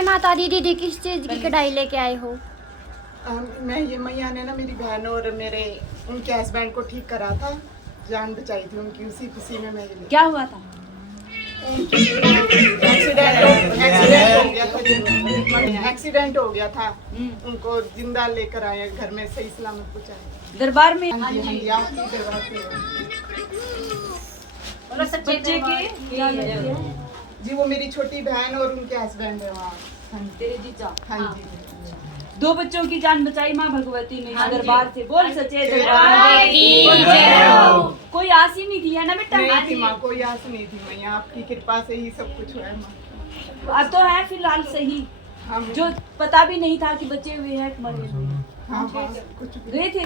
जय माता दी। दीदी किस चीज की कढ़ाई लेके आए हो? मैं ये मैया ने ना मेरी बहन और मेरे उनके हस्बैंड को ठीक करा था, जान बचाई थी उनकी, उसी खुशी में मैं ये क्या हुआ था? एक्सीडेंट हो गया था। उनको जिंदा लेकर आए, घर में सही सलामत पहुंचाए। दरबार में हाँ जी, हाँ जी, आपकी दरबार से बच्चे की जी, वो मेरी छोटी बहन और उनके हस्बैंड है वहाँ। हाँ जी, तेरे जीजा। हाँ जी। 2 बच्चों की जान बचाई माँ भगवती ने दरबार से। बोल सच्चे जय दरबार की बोल जय हो। कोई आस ही नहीं थी है ना बेटा? नहीं थी माँ, कोई आस नहीं थी मैया, आपकी कृपा से ही सब कुछ हुआ है माँ। अब तो है फिलहाल सही, हाँ जो पता भी नहीं था कि बच्चे हुए हैं कि मरे हुए हैं। हाँ हाँ, कुछ भी। गए थे।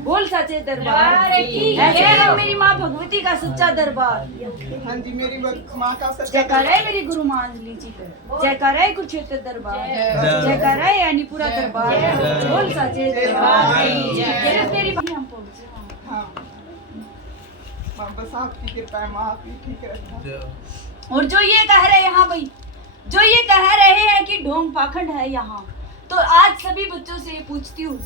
बोल सच्चे दरबार की ऐसे है मेरी माँ भगवती का सच्चा दरबार। हाँ जी, मेरी माँ का सच्चा जय कर रहे मेरी गुरु मांझली जी, जय कर रहे कुरुक्षेत्र दरबार, जय कर रहे यानीपुरा दरबार। बोल सच्चे दरबार जय। तेरी भाई हम पहुंचे। हाँ माँ, बस आपकी कृपा है माँ, आप ही ठीक रखना। और जो ये कह रहे हैं हाँ भाई, जो ये कह रहे हैं कि ढोंग पाखंड है यहाँ, तो आज सभी बच्चों से ये पूछती हूँ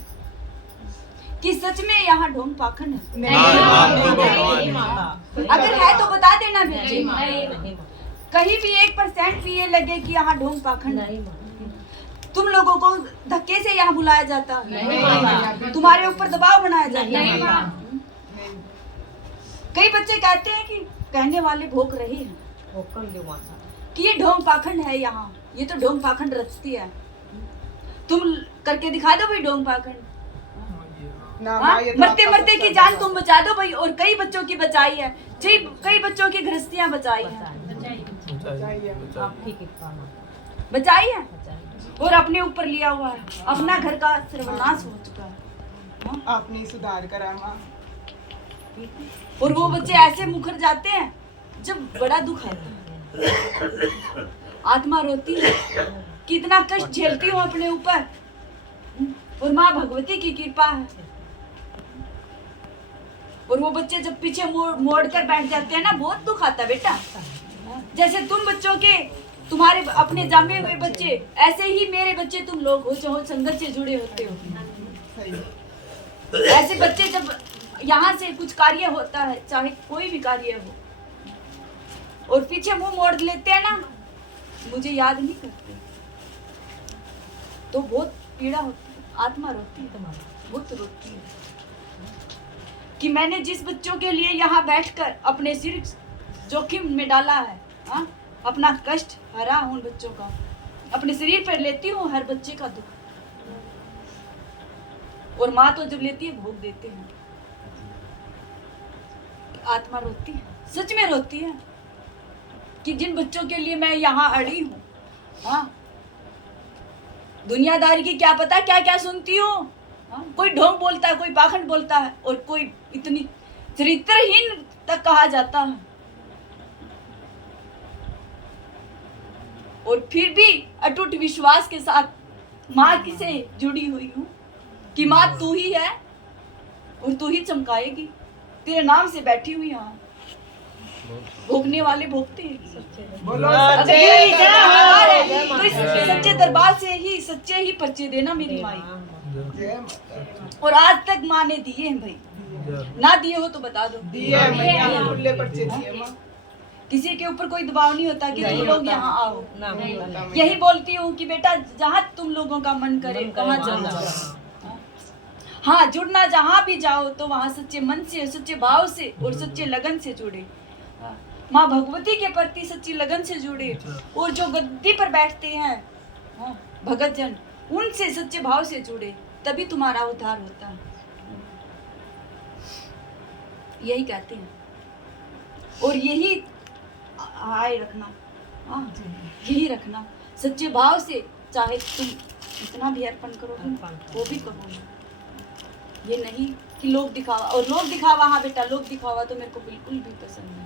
कि सच में यहाँ ढोंग पाखंड है? नहीं अगर है तो बता देना बच्चे। कहीं भी 1% भी ये लगे कि यहाँ ढोंग पाखंड है, तुम लोगों को धक्के से यहाँ बुलाया जाता है, तुम्हारे ऊपर दबाव बनाया जाता है। कई बच्चे कहते हैं कि कहने वाले भोग रहे हैं कि ये ढोंग पाखंड है यहाँ, ये तो ढोंग पाखंड रचती है। तुम करके दिखा दो भाई ढोंग पाखंड। हाँ? मरते मरते की जान तुम बचा दो भाई, और कई बच्चों की बचाई है जी, कई बच्चों की गृहस्थियां बचाई है, बचाई है और अपने ऊपर लिया हुआ है, अपना घर का सर्वनाश हो चुका है। आपने सुधार करा माँ। और वो बच्चे ऐसे मुखर जाते हैं जब बड़ा दुख आता है, आत्मा रोती है कि इतना कष्ट झेलती हूँ अपने ऊपर, और माँ भगवती की कृपा है। और वो बच्चे जब पीछे मोड़ कर बैठ जाते हैं ना, बहुत दुख आता है बेटा। जैसे तुम बच्चों के, तुम्हारे अपने जामे हुए बच्चे, ऐसे ही मेरे बच्चे तुम लोग हो जो संगत से जुड़े होते हो। ऐसे बच्चे जब यहाँ से कुछ कार्य होता है, चाहे कोई भी कार्य हो, और पीछे मुंह मोड़ लेते हैं ना, मुझे याद नहीं करते, तो बहुत पीड़ा होती है, आत्मा रोती है, तुम्हारी बहुत रोती है कि मैंने जिस बच्चों के लिए यहाँ बैठकर अपने सिर जोखिम में डाला है, हाँ? अपना कष्ट हरा उन बच्चों का, अपने शरीर पर लेती हूँ हर बच्चे का दुख, और माँ तो जब लेती है भोग देते हैं। आत्मा रोती है, सच में रोती है कि जिन बच्चों के लिए मैं यहाँ अड़ी हूँ, हाँ? दुनियादारी की क्या पता क्या क्या सुनती हूँ, हाँ? कोई ढोंग बोलता है, कोई पाखंड बोलता है, और कोई इतनी चरित्रहीन तक कहा जाता है, और फिर भी अटूट विश्वास के साथ माँ से जुड़ी हुई हूँ कि माँ तू ही है और तू ही चमकाएगी, तेरे नाम से बैठी हुई यहाँ। भोगने वाले भोगते हैं। बोलो अगर सच्चे ये इतना दरबार है तो इस सच्चे दरबार से ही सच्चे ही पर्चे देना मेरी माई। जय माता। और आज तक माँ ने दिए हैं भाई, ना दिए हो तो बता दो। दिए मैया, खुले पर्चे दिए माँ। किसी के ऊपर कोई दबाव नहीं होता कि तुम लोग यहाँ आओ। नहीं होता मैया। यही बोलती हूँ कि बेटा जहाँ तुम लोगों का मन करे वहाँ चले जाओ। हाँ, जुड़ना जहाँ भी जाओ तो वहाँ सच्चे मन से, सच्चे भाव से और सच्चे लगन से जुड़े। माँ भगवती के प्रति सच्ची लगन से जुड़े, और जो गद्दी पर बैठते हैं भगत जन, उनसे सच्चे भाव से जुड़े, तभी तुम्हारा उद्धार होता है। यही कहते हैं, और यही आय रखना, हाँ यही रखना सच्चे भाव से, चाहे तुम इतना भी अर्पण करो वो भी कबूल। ये नहीं कि लोग दिखावा, और लोग दिखावा, हाँ बेटा लोग दिखावा तो मेरे को बिल्कुल भी पसंद नहीं।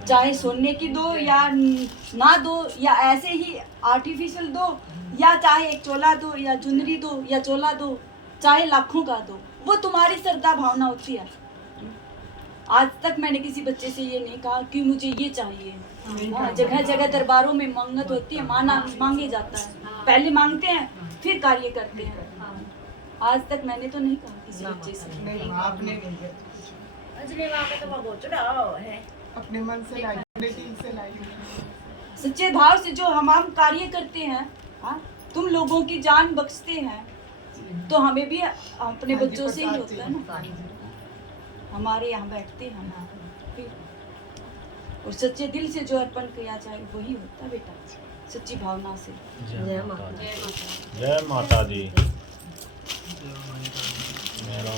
चाहे सोने की दो या ना दो, या ऐसे ही आर्टिफिशियल दो, या चाहे एक चोला दो या चुनरी दो या चोला दो, चाहे लाखों का दो, वो तुम्हारी श्रद्धा भावना होती है। आज तक मैंने किसी बच्चे से ये नहीं कहा कि मुझे ये चाहिए, हाँ, जगह जगह दरबारों में मंगत होती है, मांगे जाता है। पहले मांगते हैं फिर कार्य करते हैं। आज तक मैंने तो नहीं कहा किसी बच्चे से। नहीं माँ, आपने नहीं है, अंजलि माँ का तो बहुत चढ़ाव है। अपने मन से लाई, अपने दिल से लाई। सच्चे भाव से जो हम कार्य करते हैं, हाँ, तुम लोगों की जान बख्शते हैं, तो हमें भी अपने हाँ जी, बच्चों से ही प्रसाद होता जी। है ना। हमारे यहाँ बैठते हैं हम फिर, और सच्चे दिल से जो अर्पण किया जाए वही होता है बेटा, सच्ची भावना से। जय माता दी। जय माता दी। मेरा